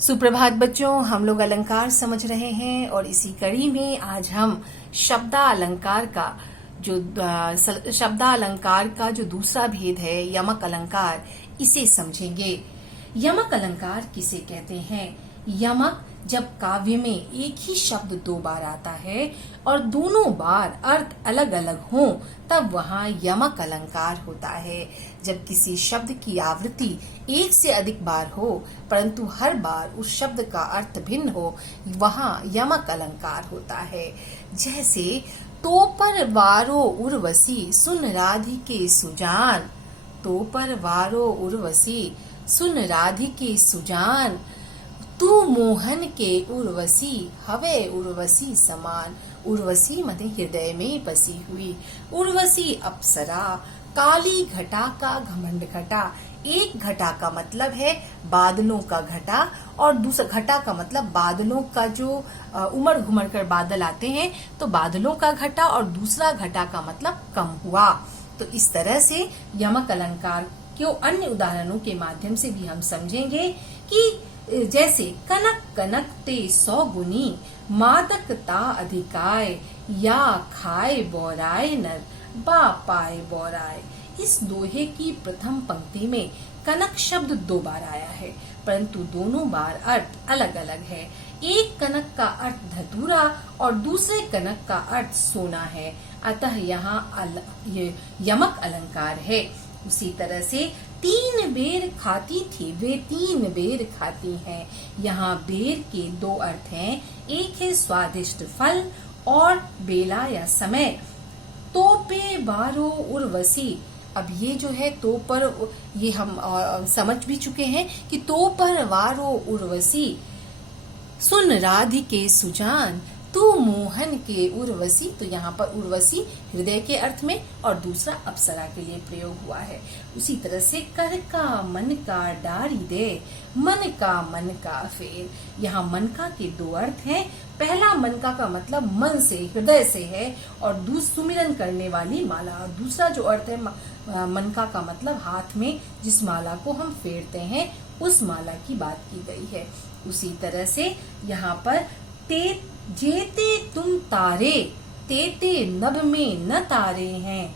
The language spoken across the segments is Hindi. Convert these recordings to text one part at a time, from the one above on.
सुप्रभात बच्चों, हम लोग अलंकार समझ रहे हैं और इसी कड़ी में आज हम शब्दालंकार का जो दूसरा भेद है यमक अलंकार, इसे समझेंगे। यमक अलंकार किसे कहते हैं? यमक जब काव्य में एक ही शब्द दो बार आता है और दोनों बार अर्थ अलग अलग हों, तब वहाँ यमक अलंकार होता है। जब किसी शब्द की आवृत्ति एक से अधिक बार हो परंतु हर बार उस शब्द का अर्थ भिन्न हो, वहाँ यमक अलंकार होता है। जैसे तो पर वारो उर्वशी सुन राधिके सुजान, तो पर वारो उर्वशी सुन राधिके सुजान, तू मोहन के उर्वशी हवे उर्वशी समान। उर्वशी माने हृदय में बसी हुई। उर्वशी अप्सरा, काली घटा का घमंड घटा। एक घटा का मतलब है बादलों का घटा और दूसरा घटा का मतलब बादलों का जो उमड़ घुमड़ कर बादल आते हैं, तो बादलों का घटा, और दूसरा घटा का मतलब कम हुआ। तो इस तरह से यमक अलंकार के अन्य उदाहरणों के माध्यम से भी हम समझेंगे कि जैसे कनक कनक ते 100 गुनी, मादक ता अधिकाय, या खाए बोराय नर बा पाए बोराय। इस दोहे की प्रथम पंक्ति में कनक शब्द 2 बार आया है, परंतु दोनों बार अर्थ अलग अलग है। एक कनक का अर्थ धतूरा और दूसरे कनक का अर्थ सोना है, अतः यहाँ ये यमक अलंकार है। उसी तरह से 3 बेर खाती थी वे 3 बेर खाती हैं। यहाँ बेर के 2 अर्थ हैं, एक है स्वादिष्ट फल और बेला या समय। तोपे बारो उर्वशी, अब ये जो है तो पर, ये हम समझ भी चुके हैं कि तो पर वारो उर्वशी सुन राधिके सुजान, तू मोहन के उर्वशी। तो यहाँ पर उर्वशी हृदय के अर्थ में और दूसरा अप्सरा के लिए प्रयोग हुआ है। उसी तरह से कर का मन का डारी दे, मन का फेर। यहाँ मन का के 2 अर्थ हैं। पहला मन का मतलब मन से, हृदय से है और सुमिरन करने वाली माला, और दूसरा जो अर्थ है मन का मतलब हाथ में जिस माला को हम फेरते हैं, उस माला की बात की गई है। उसी तरह से यहाँ पर जेते तुम तारे, तेते नभ में न तारे हैं।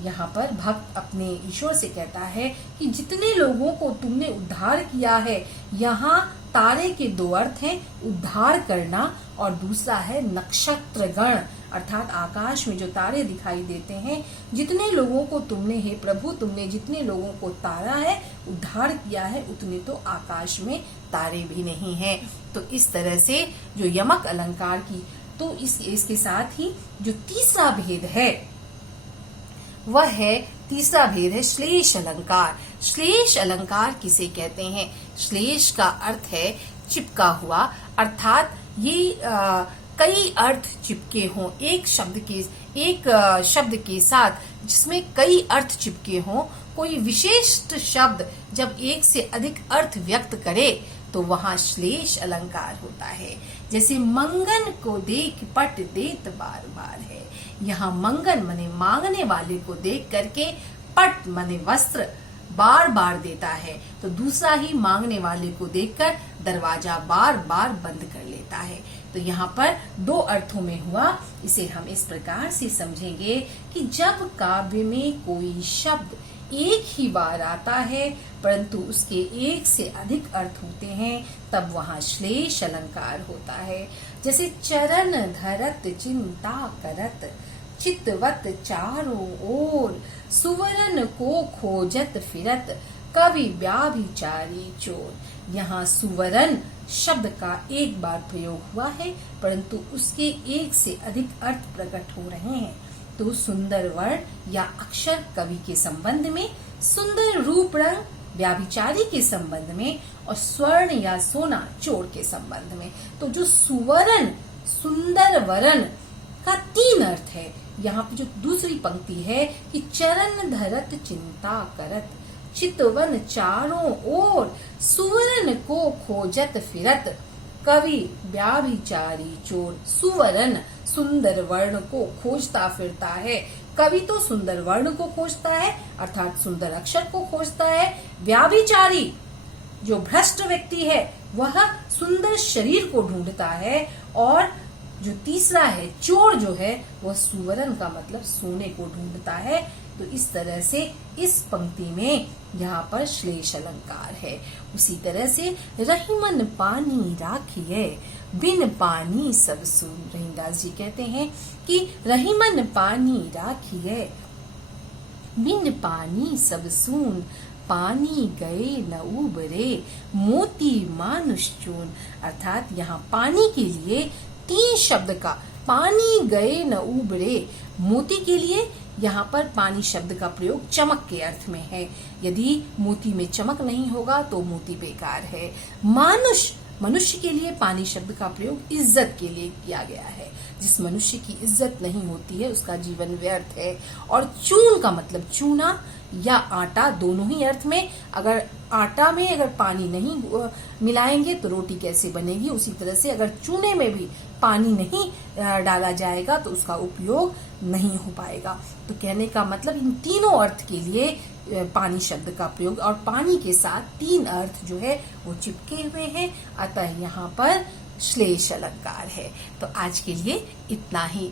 यहाँ पर भक्त अपने ईश्वर से कहता है कि जितने लोगों को तुमने उद्धार किया है, यहाँ तारे के 2 अर्थ हैं, उद्धार करना और दूसरा है नक्षत्र गण, अर्थात आकाश में जो तारे दिखाई देते हैं। जितने लोगों को तुमने, हे प्रभु, तुमने जितने लोगों को तारा है, उद्धार किया है, उतने तो आकाश में तारे भी नहीं हैं। तो इस तरह से जो यमक अलंकार की, तो इसके साथ ही जो तीसरा भेद है वह है, तीसरा भेद है श्लेष अलंकार। श्लेष अलंकार किसे कहते हैं? श्लेष का अर्थ है चिपका हुआ, अर्थात ये कई अर्थ चिपके हों एक शब्द के साथ, जिसमें कई अर्थ चिपके हों। कोई विशेष शब्द जब एक से अधिक अर्थ व्यक्त करे तो वहाँ श्लेष अलंकार होता है। जैसे मंगन को देख पट देत बार बार है। यहाँ मंगन माने मांगने वाले को देख करके, पट माने वस्त्र, बार बार देता है, तो दूसरा ही मांगने वाले को देखकर दरवाजा बार बार बंद कर लेता है। तो यहाँ पर 2 अर्थों में हुआ। इसे हम इस प्रकार से समझेंगे कि जब काव्य में कोई शब्द एक ही बार आता है परंतु उसके एक से अधिक अर्थ होते हैं, तब वहाँ श्लेष अलंकार होता है। जैसे चरण धरत चिंता करत, चितवत चारों ओर, सुवरन को खोजत फिरत, कवि व्याभिचारी चोर। यहाँ सुवरन शब्द का 1 बार प्रयोग हुआ है परंतु उसके 1 से अधिक अर्थ प्रकट हो रहे हैं। तो सुंदर वर्ण या अक्षर कवि के संबंध में, सुंदर रूप रंग व्याभिचारी के संबंध में, और स्वर्ण या सोना चोर के संबंध में। तो जो सुवर्ण, सुंदर वरण का 3 अर्थ है। यहाँ पे जो दूसरी पंक्ति है कि चरण धरत चिंता करत, चितवन चारों ओर, सुवरन को खोजत फिरत, कवि व्याभिचारी चोर। सुवर्ण सुंदर वर्ण को खोजता फिरता है। कवि तो सुंदर वर्ण को खोजता है, अर्थात सुंदर अक्षर को खोजता है। व्याभिचारी जो भ्रष्ट व्यक्ति है वह सुंदर शरीर को ढूंढता है, और जो तीसरा है चोर जो है वह सुवर्ण का मतलब सोने को ढूंढता है। तो इस तरह से इस पंक्ति में यहाँ पर श्लेष अलंकार है। उसी तरह से रहीमन पानी राखिए, बिन पानी सब सून। रहीमदास जी कहते हैं कि रहीमन पानी राखिए, बिन पानी सब सून। पानी गए न उबरे, मोती मानुष चून। अर्थात यहाँ पानी के लिए 3 शब्द का, पानी गए न उबरे, मोती के लिए यहाँ पर पानी शब्द का प्रयोग चमक के अर्थ में है। यदि मोती में चमक नहीं होगा तो मोती बेकार है। मानुष, मनुष्य के लिए पानी शब्द का प्रयोग इज्जत के लिए किया गया है। जिस मनुष्य की इज्जत नहीं होती है उसका जीवन व्यर्थ है। और चून का मतलब चूना या आटा, दोनों ही अर्थ में। अगर आटा में अगर पानी नहीं मिलाएंगे तो रोटी कैसे बनेगी, उसी तरह से अगर चूने में भी पानी नहीं डाला जाएगा तो उसका उपयोग नहीं हो पाएगा। तो कहने का मतलब इन तीनों अर्थ के लिए पानी शब्द का प्रयोग, और पानी के साथ 3 अर्थ जो है वो चिपके हुए हैं, अतः यहाँ पर श्लेष अलंकार है। तो आज के लिए इतना ही।